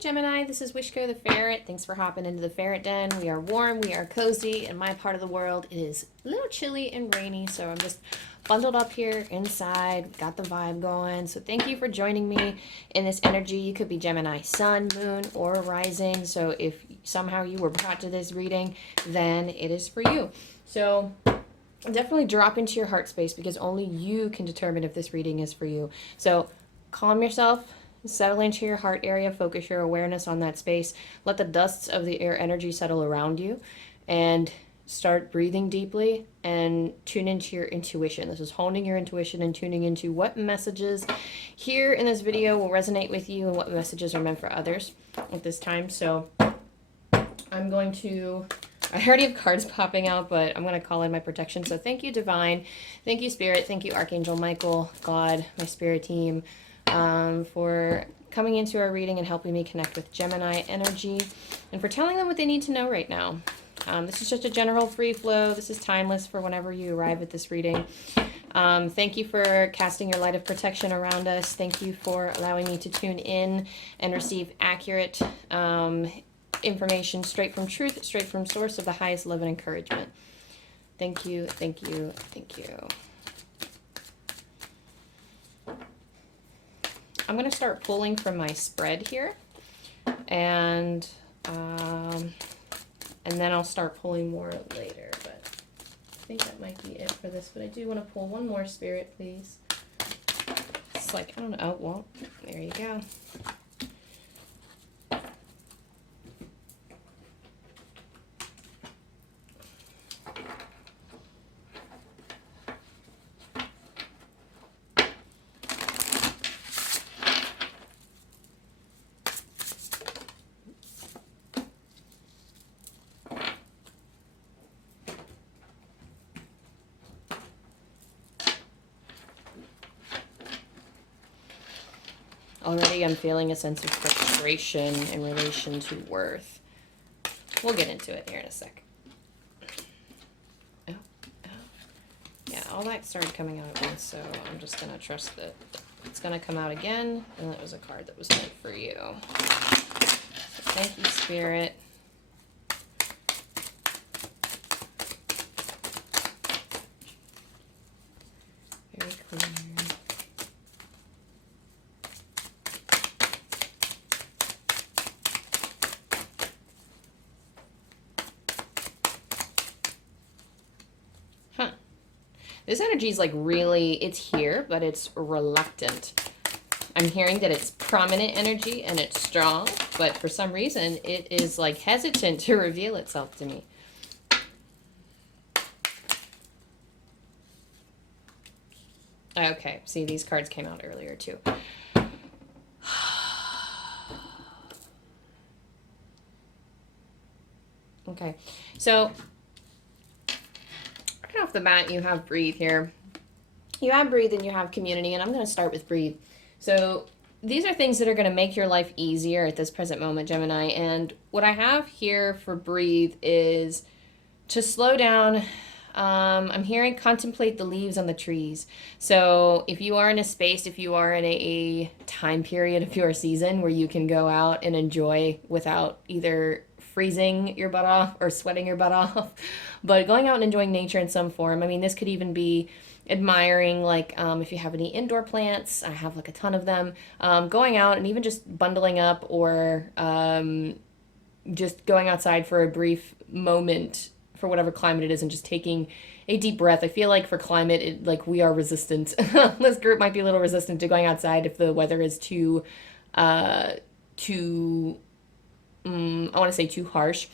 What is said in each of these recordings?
Gemini, this is Wishko the Ferret. Thanks for hopping into the Ferret Den. We are warm, we are cozy. In my part of the world, it is a little chilly and rainy, so I'm just bundled up here inside, got the vibe going. So thank you for joining me in this energy. You could be Gemini sun, moon, or rising. So if somehow you were brought to this reading, then it is for you. So definitely drop into your heart space because only you can determine if this reading is for you. So calm yourself. Settle into your heart area, focus your awareness on that space. Let the dusts of the air energy settle around you and start breathing deeply and tune into your intuition. This is honing your intuition and tuning into what messages here in this video will resonate with you and what messages are meant for others at this time. So I'm going to, I already have cards popping out, but I'm going to call in my protection. So thank you, Divine. Thank you, Spirit. Thank you, Archangel Michael, God, my spirit team, for coming into our reading and helping me connect with Gemini energy and for telling them what they need to know right now. This is just a general free flow. This is timeless for whenever you arrive at this reading. Thank you for casting your light of protection around us. Thank you for allowing me to tune in and receive accurate information straight from truth, straight from source of the highest love and encouragement. Thank you, thank you, thank you. I'm going to start pulling from my spread here, and then I'll start pulling more later, but I think that might be it for this, but I do want to pull one more, Spirit, please. It's like, I don't know, oh, well, there you go. Already I'm feeling a sense of frustration in relation to worth. We'll get into it here in a sec. Oh, oh. Yeah, all that started coming out at once, so I'm just going to trust that it's going to come out again, and that was a card that was meant for you. So thank you, Spirit. Very clear. This energy is like really, it's here, but it's reluctant. I'm hearing that it's prominent energy and it's strong, but for some reason it is like hesitant to reveal itself to me. Okay, see, these cards came out earlier too. Okay, so right off the bat, you have breathe here. You have breathe and you have community, and I'm going to start with breathe. So these are things that are going to make your life easier at this present moment, Gemini. And what I have here for breathe is to slow down. I'm hearing contemplate the leaves on the trees. So if you are in a space, if you are in a time period of your season where you can go out and enjoy without either freezing your butt off or sweating your butt off, but going out and enjoying nature in some form. I mean, this could even be admiring, like, if you have any indoor plants, I have like a ton of them, going out and even just bundling up or just going outside for a brief moment for whatever climate it is and just taking a deep breath. I feel like for climate, like we are resistant. This group might be a little resistant to going outside if the weather is too I want to say too harsh,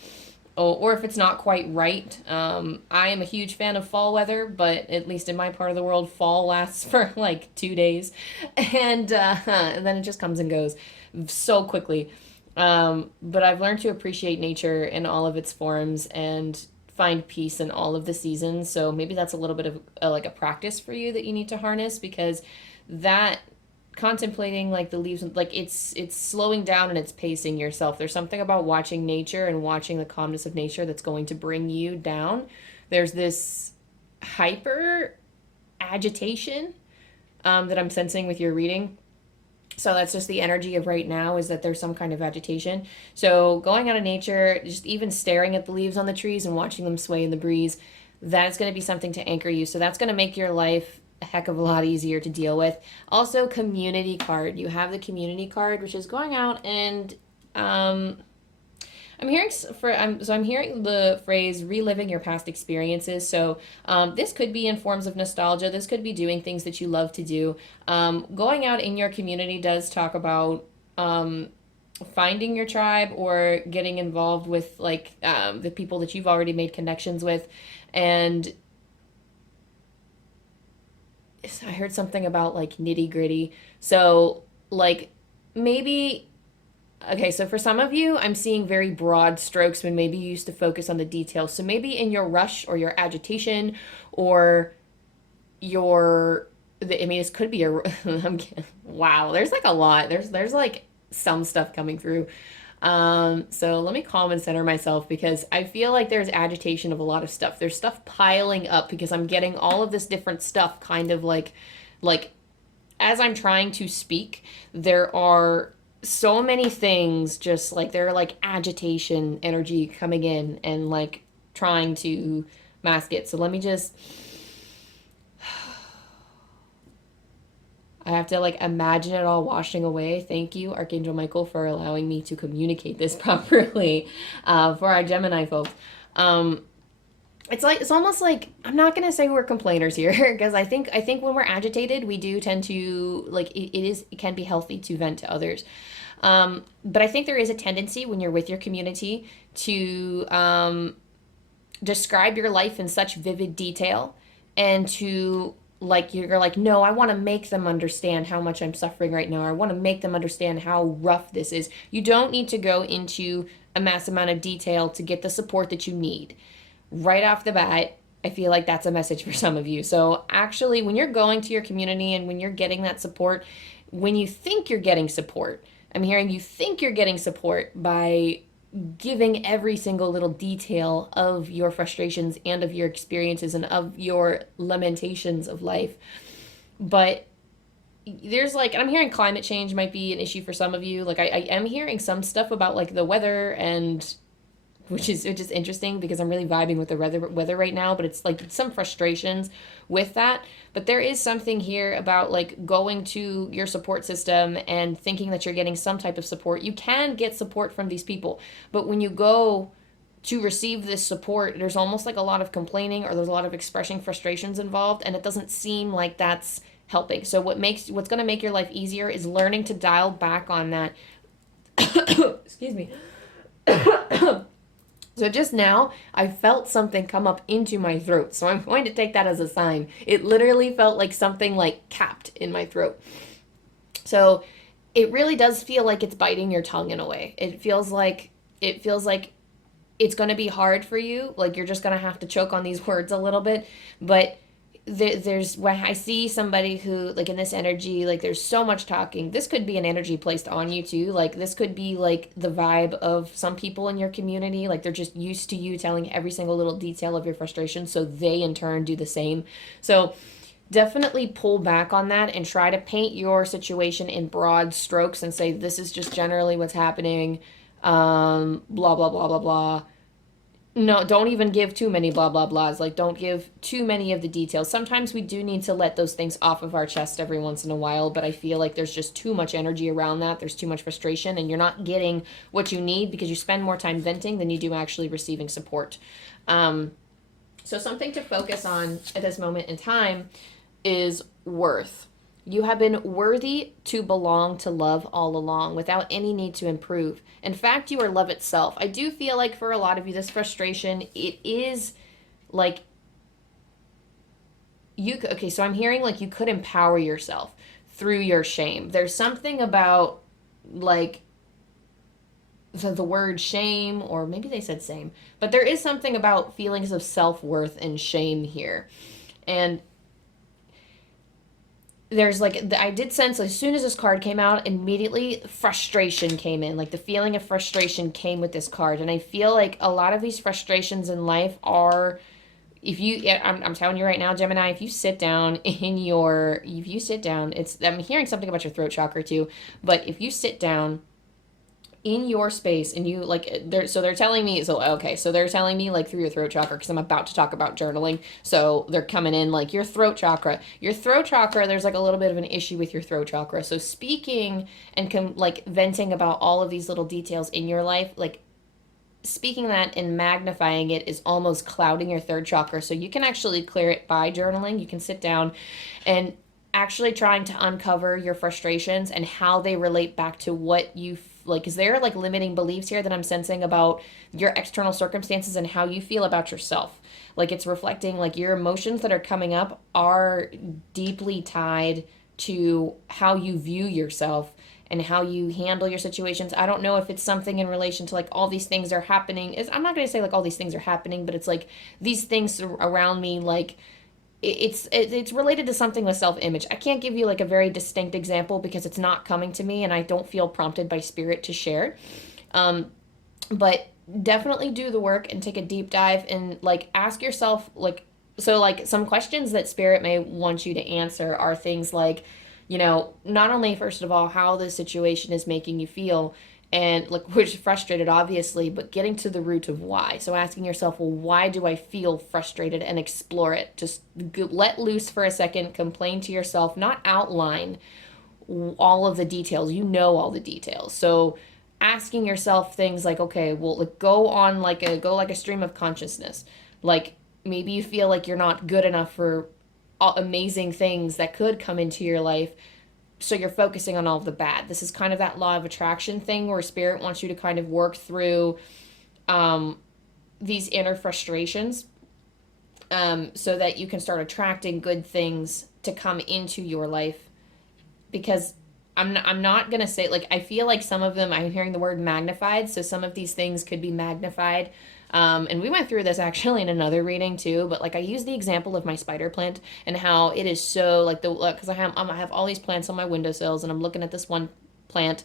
or if it's not quite right. I am a huge fan of fall weather, but at least in my part of the world, fall lasts for like 2 days, and then it just comes and goes so quickly. But I've learned to appreciate nature in all of its forms and find peace in all of the seasons. So maybe that's a little bit of like a practice for you that you need to harness, because that contemplating like the leaves, like it's slowing down and it's pacing yourself. There's something about watching nature and watching the calmness of nature that's going to bring you down. There's this hyper agitation that I'm sensing with your reading. So that's just the energy of right now, is that there's some kind of agitation. So going out of nature, just even staring at the leaves on the trees and watching them sway in the breeze, that's going to be something to anchor you. So that's going to make your life a heck of a lot easier to deal with. Also, community card. You have the community card, which is going out and I'm hearing the phrase reliving your past experiences. So this could be in forms of nostalgia. This could be doing things that you love to do. Going out in your community does talk about finding your tribe or getting involved with like the people that you've already made connections with. And I heard something about like nitty gritty. So like maybe, okay, so for some of you, I'm seeing very broad strokes when maybe you used to focus on the details. So maybe in your rush or your agitation or this could be wow, there's like a lot. There's like some stuff coming through. So let me calm and center myself, because I feel like there's agitation of a lot of stuff. There's stuff piling up because I'm getting all of this different stuff kind of like as I'm trying to speak, there are so many things, just like there are like agitation energy coming in and like trying to mask it. So let me just, I have to like imagine it all washing away. Thank you, Archangel Michael, for allowing me to communicate this properly for our Gemini folks. It's almost like, I'm not gonna say we're complainers here, because I think when we're agitated, we do tend to like it can be healthy to vent to others. But I think there is a tendency when you're with your community to describe your life in such vivid detail, and to like you're like, no, I want to make them understand how much I'm suffering right now. I want to make them understand how rough this is. You don't need to go into a mass amount of detail to get the support that you need. Right off the bat, I feel like that's a message for some of you. So actually, when you're going to your community and when you're getting that support, when you think you're getting support, I'm hearing you think you're getting support by giving every single little detail of your frustrations and of your experiences and of your lamentations of life. But there's like, and I'm hearing climate change might be an issue for some of you. Like I am hearing some stuff about like the weather, and which is interesting because I'm really vibing with the weather right now, but it's like some frustrations with that. But there is something here about like going to your support system and thinking that you're getting some type of support. You can get support from these people, but when you go to receive this support, there's almost like a lot of complaining, or there's a lot of expressing frustrations involved, and it doesn't seem like that's helping. So what's going to make your life easier is learning to dial back on that. Excuse me. So just now, I felt something come up into my throat. So I'm going to take that as a sign. It literally felt like something like capped in my throat. So it really does feel like it's biting your tongue in a way. It feels like it's going to be hard for you. Like you're just going to have to choke on these words a little bit. But there's when I see somebody who like in this energy, like there's so much talking. This could be an energy placed on you too. Like this could be like the vibe of some people in your community. Like they're just used to you telling every single little detail of your frustration, so they in turn do the same. So definitely pull back on that and try to paint your situation in broad strokes and say, this is just generally what's happening. Blah blah blah blah blah. No, don't even give too many blah, blah, blahs. Like, don't give too many of the details. Sometimes we do need to let those things off of our chest every once in a while, but I feel like there's just too much energy around that. There's too much frustration, and you're not getting what you need because you spend more time venting than you do actually receiving support. So something to focus on at this moment in time is worth. You have been worthy to belong to love all along without any need to improve. In fact, you are love itself. I do feel like for a lot of you, this frustration, it is like okay, so I'm hearing like you could empower yourself through your shame. There's something about like the word shame, or maybe they said same, but there is something about feelings of self-worth and shame here. And there's like, I did sense as soon as this card came out, immediately frustration came in. Like the feeling of frustration came with this card. And I feel like a lot of these frustrations in life are if you, yeah, I'm telling you right now, Gemini, if you sit down I'm hearing something about your throat chakra too, but if you sit down in your space and you like they're telling me like through your throat chakra, because I'm about to talk about journaling, so they're coming in like your throat chakra, there's like a little bit of an issue with your throat chakra. So speaking and like venting about all of these little details in your life, like speaking that and magnifying it is almost clouding your third chakra. So you can actually clear it by journaling. You can sit down and actually trying to uncover your frustrations and how they relate back to what you like. Is there like limiting beliefs here that I'm sensing about your external circumstances and how you feel about yourself? Like it's reflecting like your emotions that are coming up are deeply tied to how you view yourself and how you handle your situations. I don't know if it's something in relation to like all these things are happening. I'm not going to say like all these things are happening, but it's like these things around me, like it's related to something with self-image. I can't give you like a very distinct example because it's not coming to me and I don't feel prompted by spirit to share. But definitely do the work and take a deep dive and like ask yourself like, so like some questions that spirit may want you to answer are things like, you know, not only first of all how the situation is making you feel, and like which frustrated obviously, but getting to the root of why. So asking yourself, well, why do I feel frustrated, and explore it. Just let loose for a second, complain to yourself, not outline all of the details. You know all the details. So asking yourself things like, okay, well, like go like a stream of consciousness. Like maybe you feel like you're not good enough for amazing things that could come into your life, so you're focusing on all of the bad. This is kind of that law of attraction thing where spirit wants you to kind of work through these inner frustrations, so that you can start attracting good things to come into your life. Because I'm not going to say, like, I feel like some of them, I'm hearing the word magnified, so some of these things could be magnified. And we went through this actually in another reading too, but like I used the example of my spider plant and how it is so like because I have all these plants on my windowsills, and I'm looking at this one plant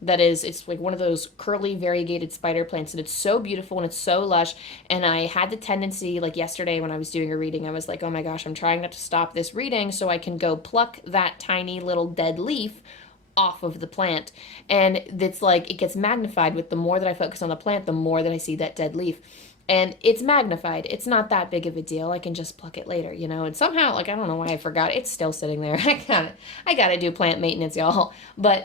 it's like one of those curly variegated spider plants, and it's so beautiful and it's so lush. And I had the tendency, like yesterday when I was doing a reading, I was like, oh my gosh, I'm trying not to stop this reading so I can go pluck that tiny little dead leaf off of the plant. And it's like it gets magnified with the more that I focus on the plant, the more that I see that dead leaf, and it's magnified. It's not that big of a deal. I can just pluck it later, you know. And somehow, like, I don't know why I forgot, it's still sitting there. I gotta do plant maintenance, y'all. But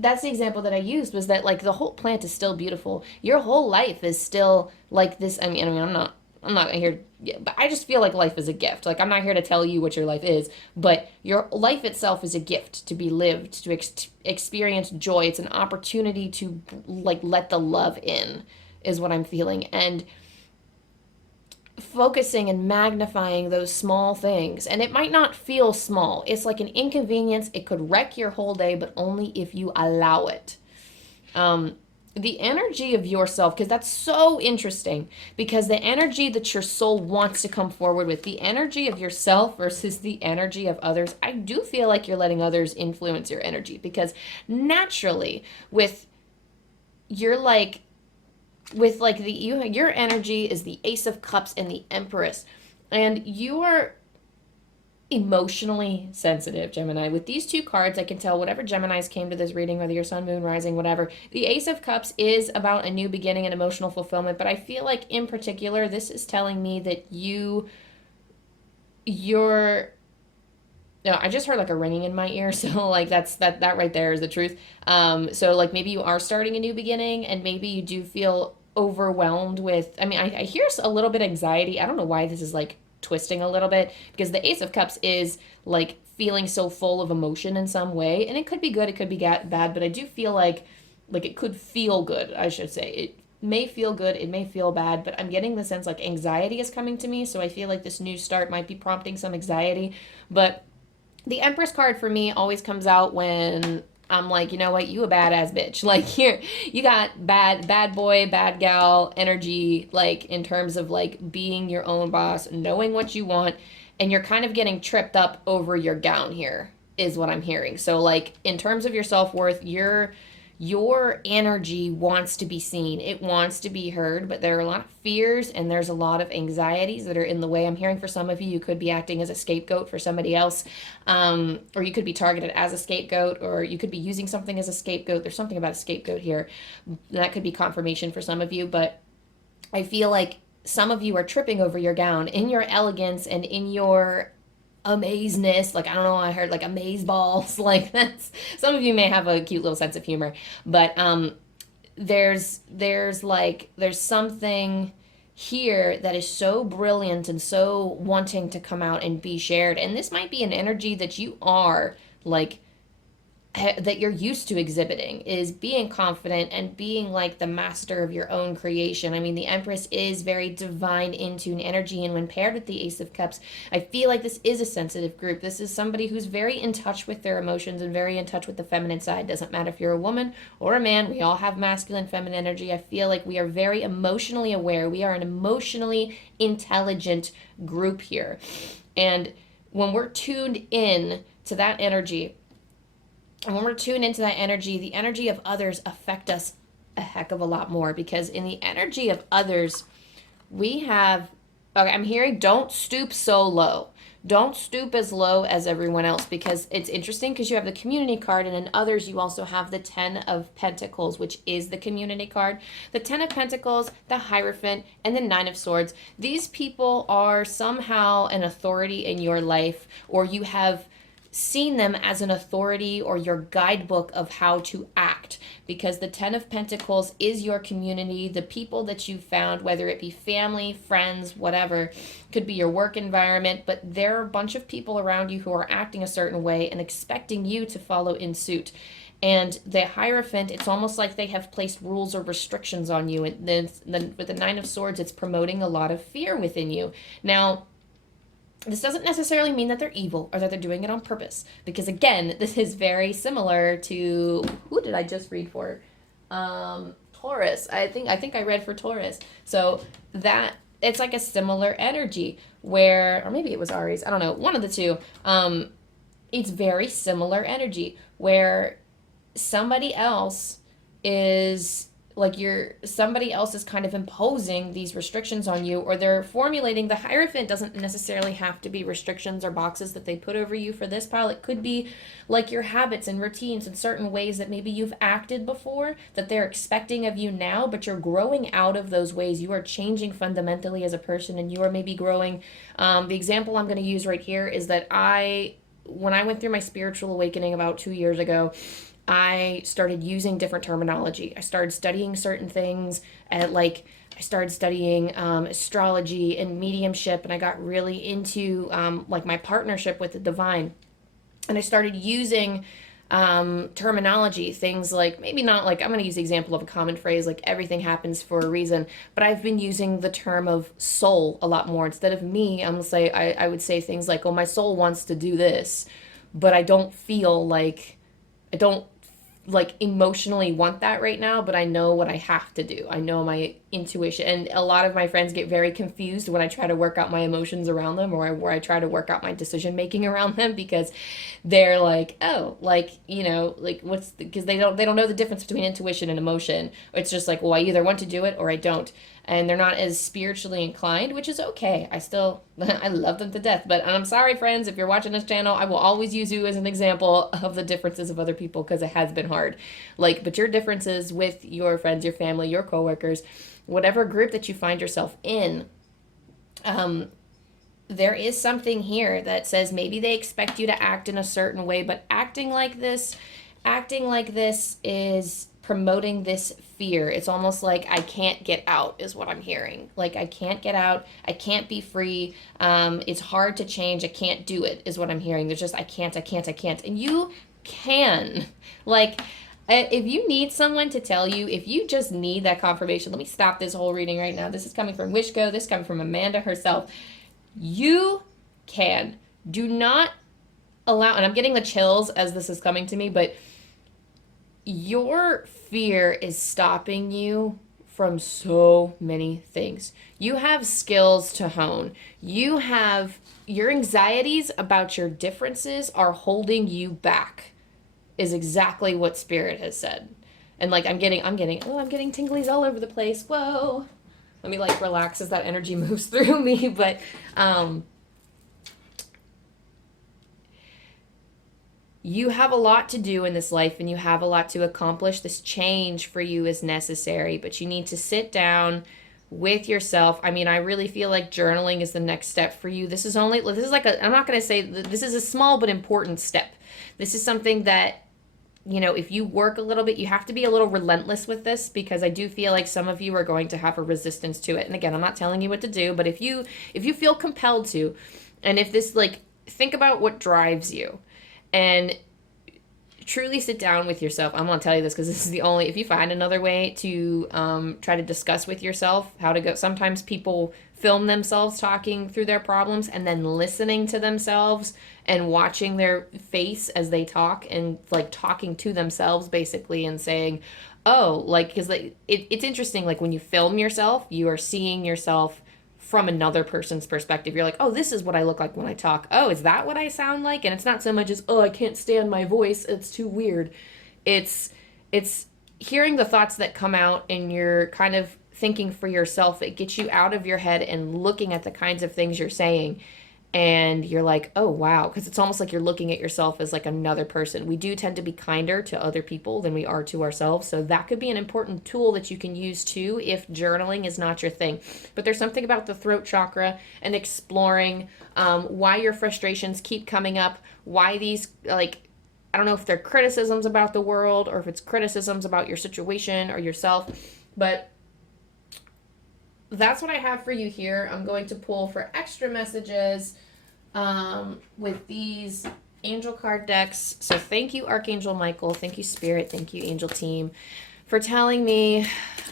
that's the example that I used, was that like the whole plant is still beautiful. Your whole life is still like this. I mean I'm not here, but I just feel like life is a gift. Like, I'm not here to tell you what your life is, but your life itself is a gift to be lived, to experience joy. It's an opportunity to, like, let the love in, is what I'm feeling. And focusing and magnifying those small things. And it might not feel small. It's like an inconvenience. It could wreck your whole day, but only if you allow it. The energy of yourself, because that's so interesting, because the energy that your soul wants to come forward with, the energy of yourself versus the energy of others, I do feel like you're letting others influence your energy, because naturally your energy is the Ace of Cups and the Empress, and you are emotionally sensitive, Gemini. With these two cards, I can tell whatever Geminis came to this reading, whether you're sun, moon, rising, whatever, the Ace of Cups is about a new beginning and emotional fulfillment. But I feel like in particular, this is telling me that no, I just heard like a ringing in my ear. So like that right there is the truth. So like maybe you are starting a new beginning, and maybe you do feel overwhelmed with, I mean, I hear a little bit of anxiety. I don't know why this is like twisting a little bit, because the Ace of Cups is like feeling so full of emotion in some way, and it could be good, it could be bad, but I do feel like it could feel good, I should say. It may feel good, it may feel bad, but I'm getting the sense like anxiety is coming to me, so I feel like this new start might be prompting some anxiety. But the Empress card for me always comes out when I'm like, you know what, you a badass bitch. Like, here, you got bad boy, bad gal energy, like, in terms of, like, being your own boss, knowing what you want, and you're kind of getting tripped up over your gown here, is what I'm hearing. So, like, in terms of your self-worth, you're your energy wants to be seen. It wants to be heard, but there are a lot of fears and there's a lot of anxieties that are in the way. I'm hearing for some of you, you could be acting as a scapegoat for somebody else, or you could be targeted as a scapegoat, or you could be using something as a scapegoat. There's something about a scapegoat here. That could be confirmation for some of you, but I feel like some of you are tripping over your gown in your elegance and in your amazeness. Like, I don't know, I heard like amaze balls. Like, that's, some of you may have a cute little sense of humor, but there's something here that is so brilliant and so wanting to come out and be shared. And this might be an energy that you are like that you're used to exhibiting, is being confident and being like the master of your own creation. I mean, the Empress is very divine in tune energy, and when paired with the Ace of Cups, I feel like this is a sensitive group. This is somebody who's very in touch with their emotions and very in touch with the feminine side. Doesn't matter if you're a woman or a man, we all have masculine, feminine energy. I feel like we are very emotionally aware. We are an emotionally intelligent group here. And when we're tuned in to that energy, and when we're tuned into that energy, the energy of others affect us a heck of a lot more, because in the energy of others, we have, okay, I'm hearing don't stoop so low. Don't stoop as low as everyone else, because it's interesting because you have the community card, and in others you also have the 10 of Pentacles, which is the community card. The 10 of Pentacles, the Hierophant, and the 9 of Swords. These people are somehow an authority in your life, or you have seen them as an authority or your guidebook of how to act, because the 10 of Pentacles is your community, the people that you found, whether it be family, friends, whatever, could be your work environment, but there are a bunch of people around you who are acting a certain way and expecting you to follow in suit. And the Hierophant, it's almost like they have placed rules or restrictions on you, and then with the 9 of Swords, it's promoting a lot of fear within you. Now, this doesn't necessarily mean that they're evil or that they're doing it on purpose, because again, this is very similar to, who did I just read for? Taurus. I think I read for Taurus. So that it's like a similar energy where, or maybe it was Aries, I don't know, one of the two. It's very similar energy where somebody else is like somebody else is kind of imposing these restrictions on you, or they're formulating. The Hierophant doesn't necessarily have to be restrictions or boxes that they put over you for this pile. It could be like your habits and routines and certain ways that maybe you've acted before that they're expecting of you now, but you're growing out of those ways. You are changing fundamentally as a person, and you are maybe growing. The example I'm going to use right here is that when I went through my spiritual awakening about 2 years ago, I started using different terminology. I started studying certain things, and I started studying astrology and mediumship, and I got really into my partnership with the divine. And I started using terminology, things like, maybe not like, I'm going to use the example of a common phrase like everything happens for a reason, but I've been using the term of soul a lot more. Instead of me, I'm going to say, I would say things like, oh, my soul wants to do this, but I don't feel like, I don't emotionally want that right now, but I know what I have to do. I know my intuition. And a lot of my friends get very confused when I try to work out my emotions around them, or where I try to work out my decision making around them, because they're like, oh, what's, because they don't know the difference between intuition and emotion. It's just like, well, I either want to do it or I don't. And they're not as spiritually inclined, which is okay. I love them to death. But I'm sorry, friends, if you're watching this channel, I will always use you as an example of the differences of other people, because it has been hard. But your differences with your friends, your family, your coworkers, whatever group that you find yourself in, there is something here that says maybe they expect you to act in a certain way, but acting like this is promoting this fear. It's almost like I can't get out is what I'm hearing. Like, I can't get out. I can't be free. It's hard to change. I can't do it is what I'm hearing. There's just, I can't. And you can. If you need someone to tell you, if you just need that confirmation, let me stop this whole reading right now. This is coming from Wishko. This is coming from Amanda herself. You can. Do not allow, and I'm getting the chills as this is coming to me, but your fear is stopping you from so many things. You have skills to hone. Your anxieties about your differences are holding you back, is exactly what Spirit has said. And like, I'm getting tinglies all over the place. Whoa. Let me like relax as that energy moves through me. But, you have a lot to do in this life and you have a lot to accomplish. This change for you is necessary, but you need to sit down with yourself. I mean, I really feel like journaling is the next step for you. This is like I'm not going to say this is a small but important step. This is something that, you know, if you work a little bit, you have to be a little relentless with this, because I do feel like some of you are going to have a resistance to it. And again, I'm not telling you what to do, but if you feel compelled to, and if this, like, think about what drives you and truly sit down with yourself. I'm going to tell you this because this is the only, if you find another way to try to discuss with yourself how to go. Sometimes people film themselves talking through their problems and then listening to themselves and watching their face as they talk and like talking to themselves basically and saying, oh, like, because like, it's interesting. Like when you film yourself, you are seeing yourself from another person's perspective. You're like, oh, this is what I look like when I talk. Oh, is that what I sound like? And it's not so much as, oh, I can't stand my voice, it's too weird. It's hearing the thoughts that come out and you're kind of thinking for yourself. It gets you out of your head and looking at the kinds of things you're saying. And you're like, oh, wow. Because it's almost like you're looking at yourself as like another person. We do tend to be kinder to other people than we are to ourselves. So that could be an important tool that you can use too if journaling is not your thing. But there's something about the throat chakra and exploring why your frustrations keep coming up, why these, like, I don't know if they're criticisms about the world or if it's criticisms about your situation or yourself. But that's what I have for you here. I'm going to pull for extra messages with these angel card decks. So thank you, Archangel Michael. Thank you, Spirit. Thank you, Angel Team, for telling me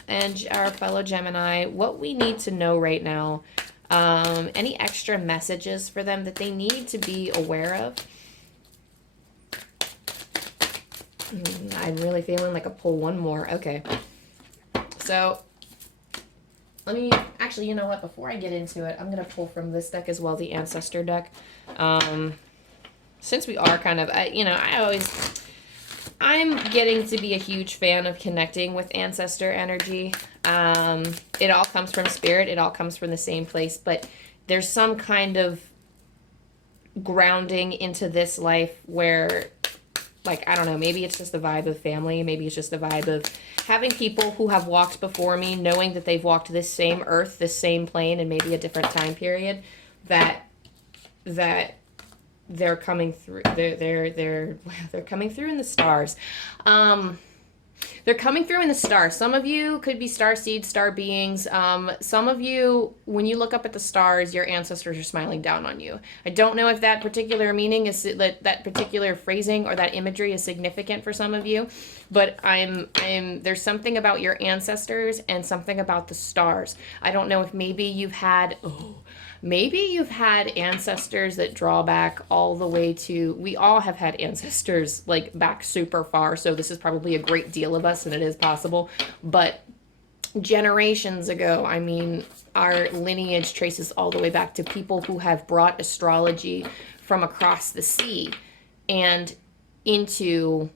and our fellow Gemini what we need to know right now. Any extra messages for them that they need to be aware of. I'm really feeling like a pull one more. Okay. So let me, actually, you know what? Before I get into it, I'm going to pull from this deck as well, the Ancestor deck. Since we are kind of, I'm getting to be a huge fan of connecting with Ancestor energy. It all comes from Spirit. It all comes from the same place. But there's some kind of grounding into this life where, like, I don't know, maybe it's just the vibe of family. Maybe it's just the vibe of having people who have walked before me, knowing that they've walked this same earth, this same plane, and maybe a different time period, that they're coming through. They're coming through in the stars. They're coming through in the stars. Some of you could be star seeds, star beings. Some of you, when you look up at the stars, your ancestors are smiling down on you. I don't know if that particular meaning is that particular phrasing or that imagery is significant for some of you, but there's something about your ancestors and something about the stars. I don't know if maybe you've had ancestors that draw back all the way to, we all have had ancestors like back super far, so this is probably a great deal of us and it is possible, but generations ago, I mean, our lineage traces all the way back to people who have brought astrology from across the sea and into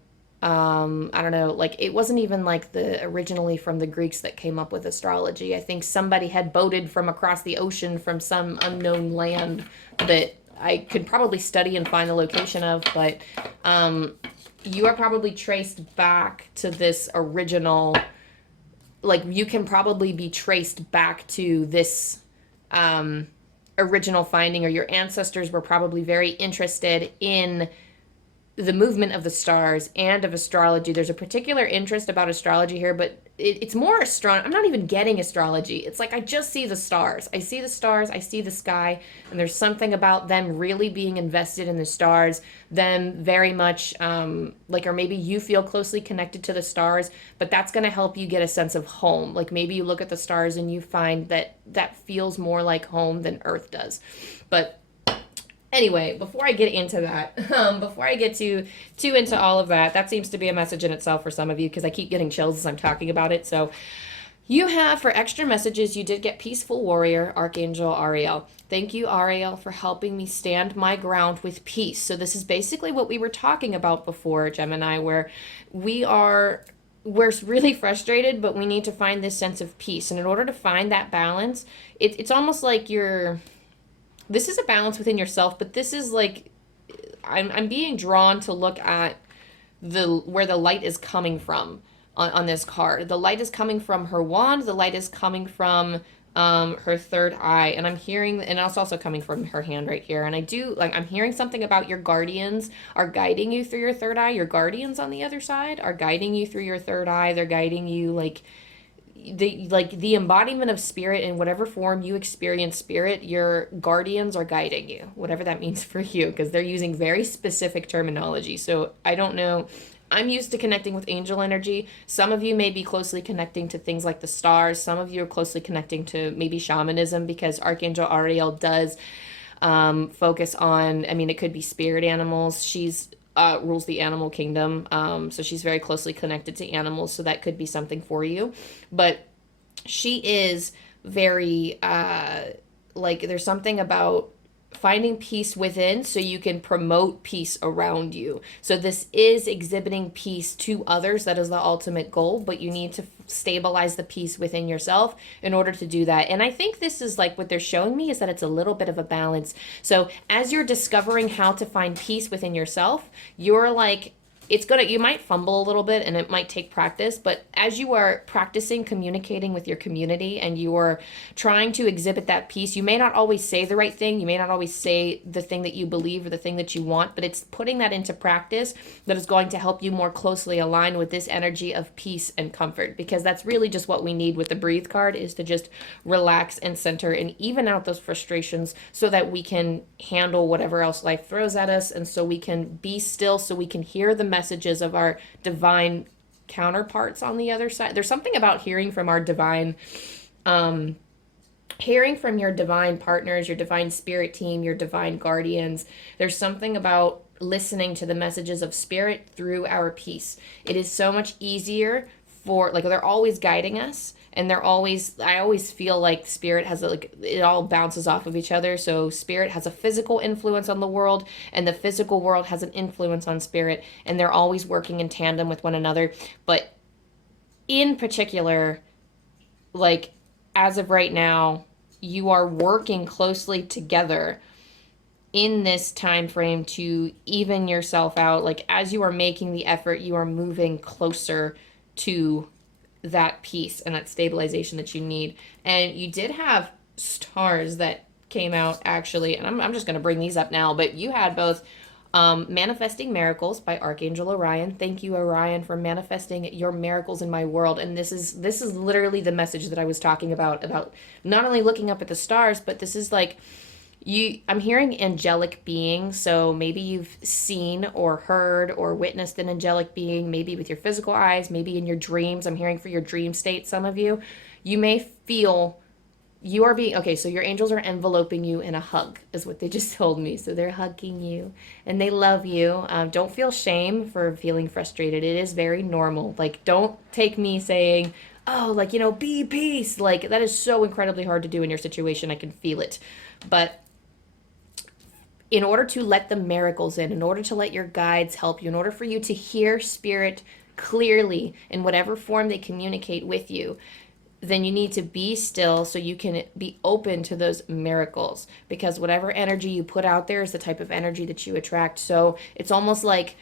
I don't know, like it wasn't even like originally from the Greeks that came up with astrology. I think somebody had boated from across the ocean from some unknown land that I could probably study and find the location of, but you are probably traced back to this original, like you can probably be traced back to this original finding, or your ancestors were probably very interested in the movement of the stars and of astrology. There's a particular interest about astrology here, but it's more astronomy. I'm not even getting astrology. It's like I just see the stars. I see the stars, I see the sky, and there's something about them really being invested in the stars, them very much, or maybe you feel closely connected to the stars, but that's going to help you get a sense of home. Like maybe you look at the stars and you find that feels more like home than Earth does. But anyway, before I get into that, before I get too into all of that, that seems to be a message in itself for some of you because I keep getting chills as I'm talking about it. So you have, for extra messages, you did get Peaceful Warrior, Archangel Ariel. Thank you, Ariel, for helping me stand my ground with peace. So this is basically what we were talking about before, Gemini, where we are we're really frustrated, but we need to find this sense of peace. And in order to find that balance, it's almost like this is a balance within yourself, but this is like, I'm being drawn to look at where the light is coming from on this card. The light is coming from her wand. The light is coming from her third eye, and I'm hearing, and it's also coming from her hand right here. And I'm hearing something about your guardians are guiding you through your third eye. Your guardians on the other side are guiding you through your third eye. They're guiding you like the embodiment of spirit in whatever form you experience spirit. Your guardians are guiding you, whatever that means for you, because they're using very specific terminology. So I don't know. I'm used to connecting with angel energy. Some of you may be closely connecting to things like the stars. Some of you are closely connecting to maybe shamanism, because Archangel Ariel does focus on, I mean, it could be spirit animals. She's rules the animal kingdom. So she's very closely connected to animals. So that could be something for you. But she is very, there's something about finding peace within so you can promote peace around you. So this is exhibiting peace to others. That is the ultimate goal, but you need to stabilize the peace within yourself in order to do that. And I think this is like what they're showing me is that it's a little bit of a balance. So as you're discovering how to find peace within yourself, you're like, you might fumble a little bit and it might take practice, but as you are practicing communicating with your community and you are trying to exhibit that peace, you may not always say the right thing. You may not always say the thing that you believe or the thing that you want, but it's putting that into practice that is going to help you more closely align with this energy of peace and comfort, because that's really just what we need with the Breathe card, is to just relax and center and even out those frustrations so that we can handle whatever else life throws at us, and so we can be still, so we can hear the messages of our divine counterparts on the other side. There's something about hearing from our divine, hearing from your divine partners, your divine spirit team, your divine guardians. There's something about listening to the messages of spirit through our peace. It is so much easier for, like, they're always guiding us. And I always feel like spirit has it all bounces off of each other. So spirit has a physical influence on the world, and the physical world has an influence on spirit, and they're always working in tandem with one another. But in particular, like, as of right now, you are working closely together in this time frame to even yourself out. Like, as you are making the effort, you are moving closer to that peace and that stabilization that you need. And you did have stars that came out, actually, and I'm just going to bring these up now, but you had both Manifesting Miracles by Archangel Orion. Thank you, Orion, for manifesting your miracles in my world. And this is literally the message that I was talking about not only looking up at the stars, but this is like, I'm hearing angelic being. So maybe you've seen or heard or witnessed an angelic being, maybe with your physical eyes, maybe in your dreams. I'm hearing for your dream state. Some of you may feel you are being, okay, so your angels are enveloping you in a hug, is what they just told me. So they're hugging you and they love you. Don't feel shame for feeling frustrated. It is very normal. Like, don't take me saying, oh, like, be peace. Like, that is so incredibly hard to do in your situation. I can feel it. But in order to let the miracles in order to let your guides help you, in order for you to hear spirit clearly in whatever form they communicate with you, then you need to be still so you can be open to those miracles, because whatever energy you put out there is the type of energy that you attract. So it's almost like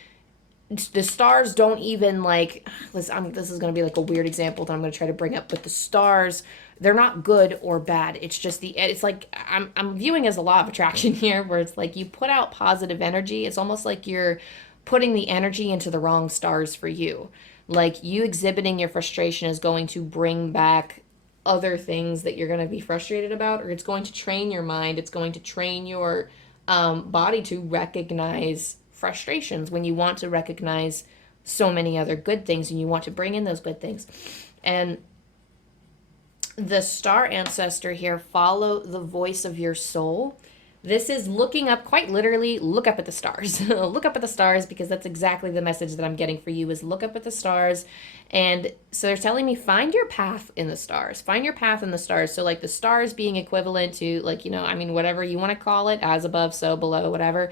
the stars don't even this is going to be like a weird example that I'm going to try to bring up, but the stars, they're not good or bad. It's just it's like, I'm viewing as a law of attraction here, where it's like you put out positive energy. It's almost like you're putting the energy into the wrong stars for you. Like, you exhibiting your frustration is going to bring back other things that you're going to be frustrated about, or it's going to train your mind. It's going to train your body to recognize frustrations when you want to recognize so many other good things, and you want to bring in those good things. And the star ancestor here, follow the voice of your soul. This is looking up, quite literally, look up at the stars. Look up at the stars, because that's exactly the message that I'm getting for you, is look up at the stars. And so they're telling me, find your path in the stars. Find your path in the stars. So like the stars being equivalent to, like, whatever you want to call it, as above, so below, whatever.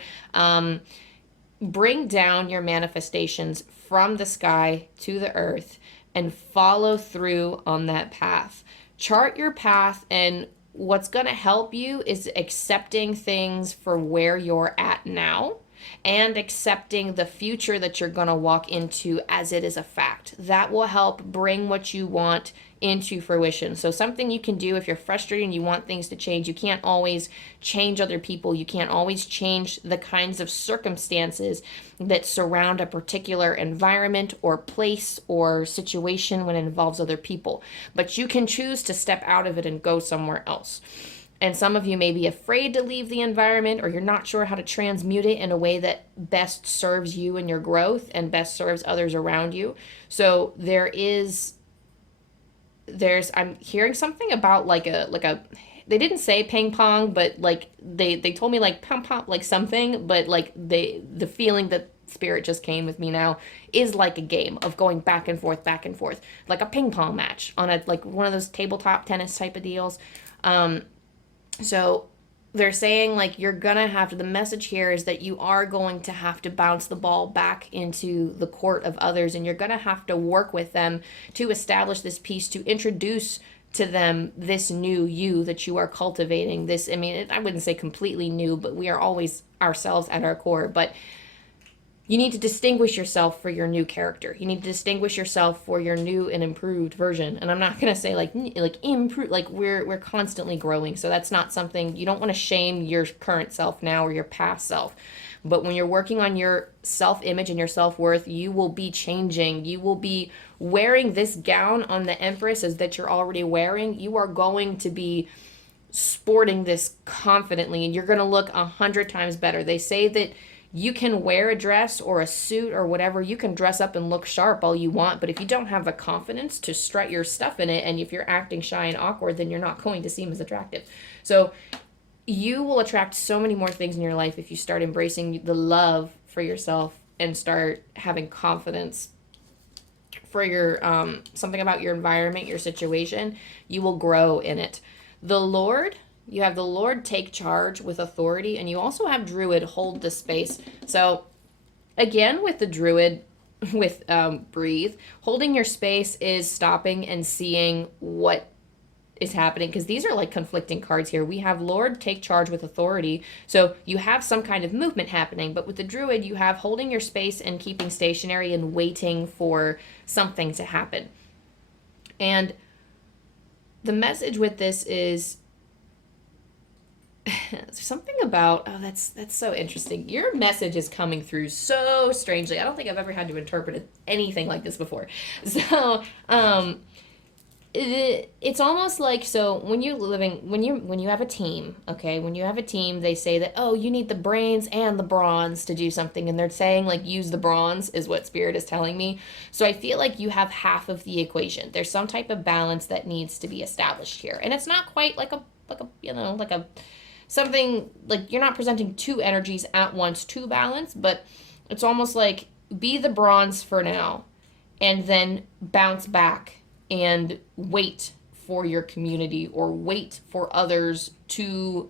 Bring down your manifestations from the sky to the earth. and follow through on that path. Chart your path, and what's going to help you is accepting things for where you're at now and accepting the future that you're going to walk into as it is a fact. That will help bring what you want into fruition. So something you can do if you're frustrated and you want things to change, you can't always change other people. You can't always change the kinds of circumstances that surround a particular environment or place or situation when it involves other people. But you can choose to step out of it and go somewhere else. And some of you may be afraid to leave the environment, or you're not sure how to transmute it in a way that best serves you and your growth and best serves others around you. So I'm hearing something about like a they didn't say ping pong, but like they told me like pom pom, like something, but like the feeling that spirit just came with me now is like a game of going back and forth, like a ping pong match on a like one of those tabletop tennis type of deals. So they're saying like you're gonna have to, the message here is that you are going to have to bounce the ball back into the court of others, and you're gonna have to work with them to establish this piece, to introduce to them this new you that you are cultivating. This, I mean, I wouldn't say completely new, but we are always ourselves at our core. But you need to distinguish yourself for your new character. You need to distinguish yourself for your new and improved version. And I'm not going to say like improve, like we're constantly growing. So that's not something, you don't want to shame your current self now or your past self. But when you're working on your self-image and your self-worth, you will be changing. You will be wearing this gown on the Empress as that you're already wearing. You are going to be sporting this confidently, and you're going to look 100 times better. They say that you can wear a dress or a suit or whatever. You can dress up and look sharp all you want, but if you don't have the confidence to strut your stuff in it, and if you're acting shy and awkward, then you're not going to seem as attractive. So you will attract so many more things in your life if you start embracing the love for yourself and start having confidence for your something about your environment, your situation. You will grow in it. The Lord, you have the Lord take charge with authority, and you also have Druid hold the space. So again, with the Druid, with breathe, holding your space is stopping and seeing what is happening, because these are like conflicting cards here. We have Lord take charge with authority, so you have some kind of movement happening, but with the Druid you have holding your space and keeping stationary and waiting for something to happen. And the message with this is something about, oh, that's so interesting. Your message is coming through so strangely. I don't think I've ever had to interpret anything like this before. So it's almost like, so when you have a team, okay, when you have a team, they say that, oh, you need the brains and the bronze to do something, and they're saying like use the bronze is what Spirit is telling me. So I feel like you have half of the equation. There's some type of balance that needs to be established here, and it's not quite like a something like you're not presenting two energies at once to balance, but it's almost like be the bronze for now and then bounce back and wait for your community or wait for others to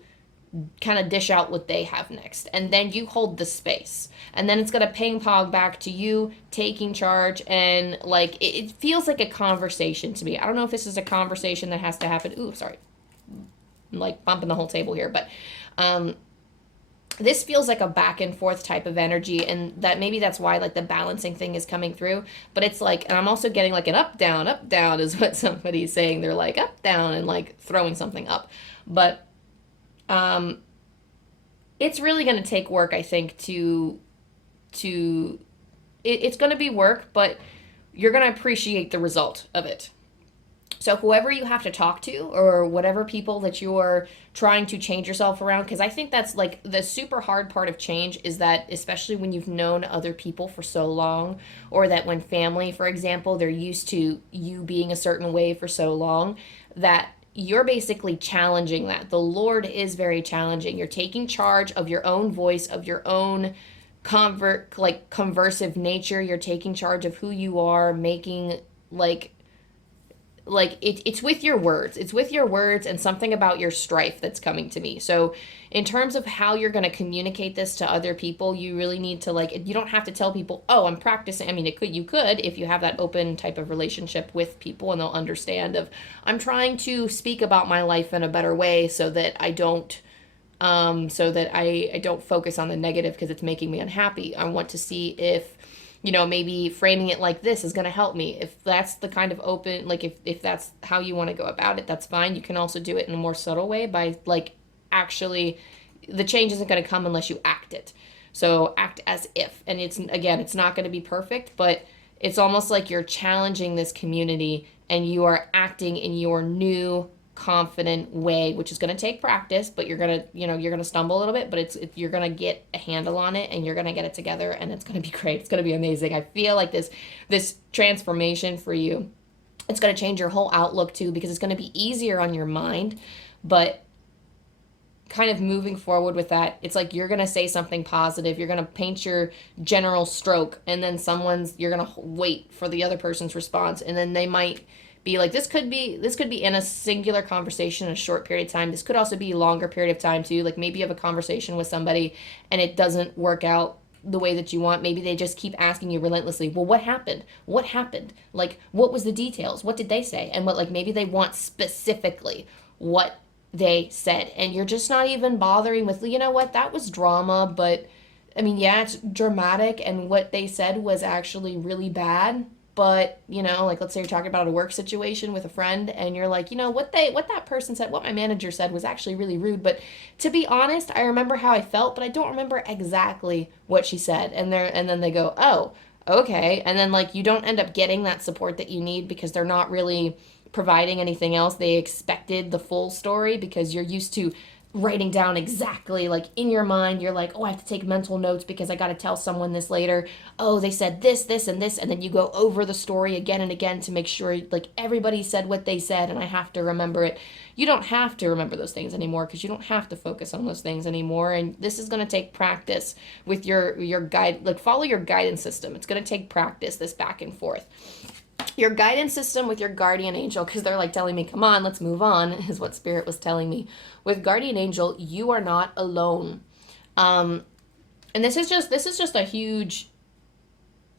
kind of dish out what they have next. And then you hold the space. And then it's going to ping pong back to you taking charge. And like, it feels like a conversation to me. I don't know if this is a conversation that has to happen. Ooh, sorry. I'm like bumping the whole table here. But this feels like a back and forth type of energy, and that maybe that's why like the balancing thing is coming through. But it's like, and I'm also getting like an up down is what somebody's saying. They're like up down and like throwing something up. But it's really going to take work, I think, it's going to be work, but you're going to appreciate the result of it. So whoever you have to talk to, or whatever people that you're trying to change yourself around, because I think that's like the super hard part of change, is that especially when you've known other people for so long, or that when family, for example, they're used to you being a certain way for so long, that you're basically challenging that. The Lord is very challenging. You're taking charge of your own voice, of your own conversive nature. You're taking charge of who you are, making like like it's with your words. It's with your words and something about your strife that's coming to me. So in terms of how you're going to communicate this to other people, you really need to, like, you don't have to tell people, oh, I'm practicing. I mean, you could if you have that open type of relationship with people, and they'll understand of, I'm trying to speak about my life in a better way so that I don't I don't focus on the negative because it's making me unhappy. I want to see if, maybe framing it like this is going to help me. If that's the kind of open, like if that's how you want to go about it, that's fine. You can also do it in a more subtle way by, like, actually, the change isn't going to come unless you act it. So act as if, and it's not going to be perfect, but it's almost like you're challenging this community and you are acting in your new confident way, which is going to take practice, but you're going to stumble a little bit, but you're going to get a handle on it, and you're going to get it together, and it's going to be great. It's going to be amazing. I feel like this transformation for you, it's going to change your whole outlook too, because it's going to be easier on your mind, but kind of moving forward with that, it's like you're going to say something positive, you're going to paint your general stroke, and then you're going to wait for the other person's response, and then they might be like, this could be in a singular conversation in a short period of time. This could also be a longer period of time too. Like, maybe you have a conversation with somebody and it doesn't work out the way that you want. Maybe they just keep asking you relentlessly, well, what happened? Like, what was the details? What did they say? And what, like, maybe they want specifically what they said, and you're just not even bothering with, what, that was drama, but I mean, yeah, it's dramatic, and what they said was actually really bad. But, like, let's say you're talking about a work situation with a friend, and you're like, what that person said, what my manager said was actually really rude. But to be honest, I remember how I felt, but I don't remember exactly what she said. And then they go, oh, okay. And then, like, you don't end up getting that support that you need because they're not really providing anything else. They expected the full story because you're used to writing down exactly, like, in your mind, you're like, oh, I have to take mental notes because I got to tell someone this later. Oh, they said this, this, and this. And then you go over the story again and again to make sure, like, everybody said what they said and I have to remember it. You don't have to remember those things anymore because you don't have to focus on those things anymore. And this is going to take practice with your guide. Like, follow your guidance system. It's going to take practice, this back and forth. Your guidance system with your guardian angel, because they're like telling me, come on, let's move on, is what Spirit was telling me. With guardian angel, you are not alone. And this is just a huge,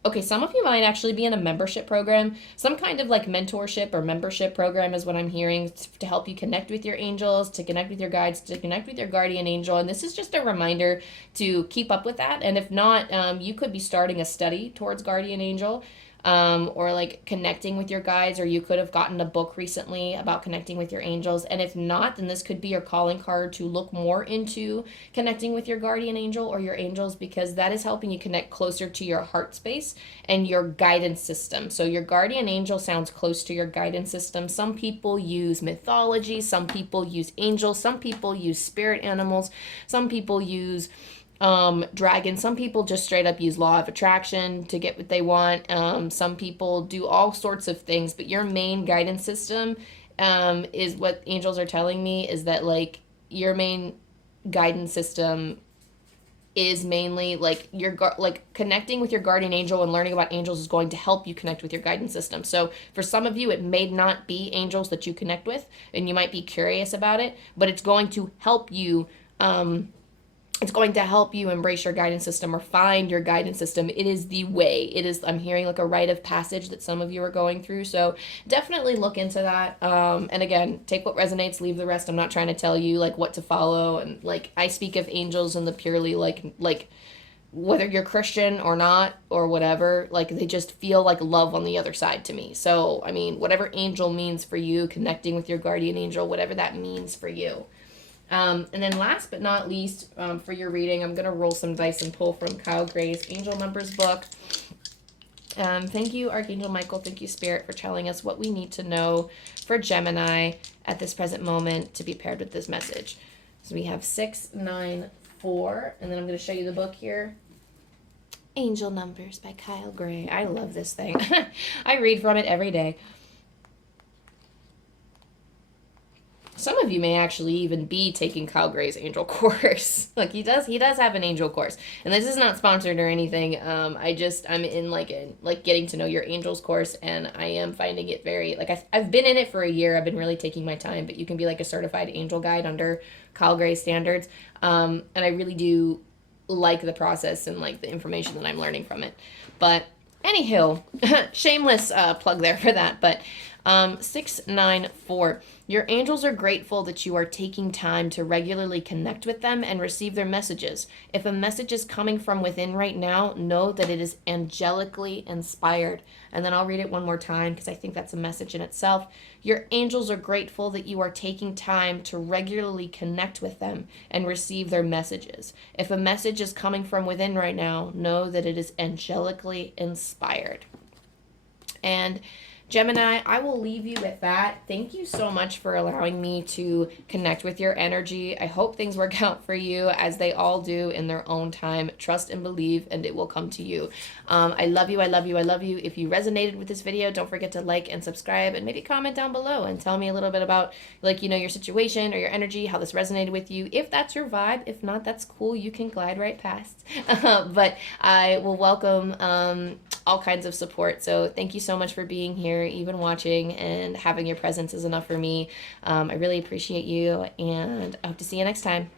okay, some of you might actually be in a membership program, some kind of like mentorship or membership program is what I'm hearing, to help you connect with your angels, to connect with your guides, to connect with your guardian angel. And this is just a reminder to keep up with that. And if not, you could be starting a study towards guardian angel. Or like connecting with your guides, or you could have gotten a book recently about connecting with your angels. And if not, then this could be your calling card to look more into connecting with your guardian angel or your angels, because that is helping you connect closer to your heart space and your guidance system. So your guardian angel sounds close to your guidance system. Some people use mythology, some people use angels, some people use spirit animals, some people use dragon. Some people just straight up use law of attraction to get what they want. Some people do all sorts of things, but your main guidance system is what angels are telling me, is that, like, your main guidance system is mainly like connecting with your guardian angel, and learning about angels is going to help you connect with your guidance system. So for some of you, it may not be angels that you connect with, and you might be curious about it, but it's going to help you embrace your guidance system or find your guidance system. It is the way. I'm hearing like a rite of passage that some of you are going through. So definitely look into that. And again, take what resonates, leave the rest. I'm not trying to tell you like what to follow. And like, I speak of angels in the purely like whether you're Christian or not or whatever, like they just feel like love on the other side to me. So, I mean, whatever angel means for you, connecting with your guardian angel, whatever that means for you. And then last but not least, for your reading, I'm going to roll some dice and pull from Kyle Gray's Angel Numbers book. Thank you, Archangel Michael. Thank you, Spirit, for telling us what we need to know for Gemini at this present moment to be paired with this message. So we have 6, 9, 4, and then I'm going to show you the book here. Angel Numbers by Kyle Gray. I love this thing. I read from it every day. some of you may actually even be taking Kyle Gray's angel course. Like he does have an angel course, and this is not sponsored or anything. I'm in like getting to know your angels course, and I am finding it very, like, I've been in it for a year. I've been really taking my time, but you can be like a certified angel guide under Kyle Gray standards. And I really do like the process and like the information that I'm learning from it. But anywho, shameless plug there for that. But 694, your angels are grateful that you are taking time to regularly connect with them and receive their messages. If a message is coming from within right now, know that it is angelically inspired. And then I'll read it one more time because I think that's a message in itself. Your angels are grateful that you are taking time to regularly connect with them and receive their messages. If a message is coming from within right now, know that it is angelically inspired. And Gemini, I will leave you with that. Thank you so much for allowing me to connect with your energy. I hope things work out for you as they all do in their own time. Trust and believe, and it will come to you. I love you. I love you. I love you. If you resonated with this video, don't forget to like and subscribe, and maybe comment down below and tell me a little bit about, like, you know, your situation or your energy, how this resonated with you. If that's your vibe, if not, that's cool. You can glide right past. But I will welcome all kinds of support. So thank you so much for being here, even watching, and having your presence is enough for me. I really appreciate you, and I hope to see you next time.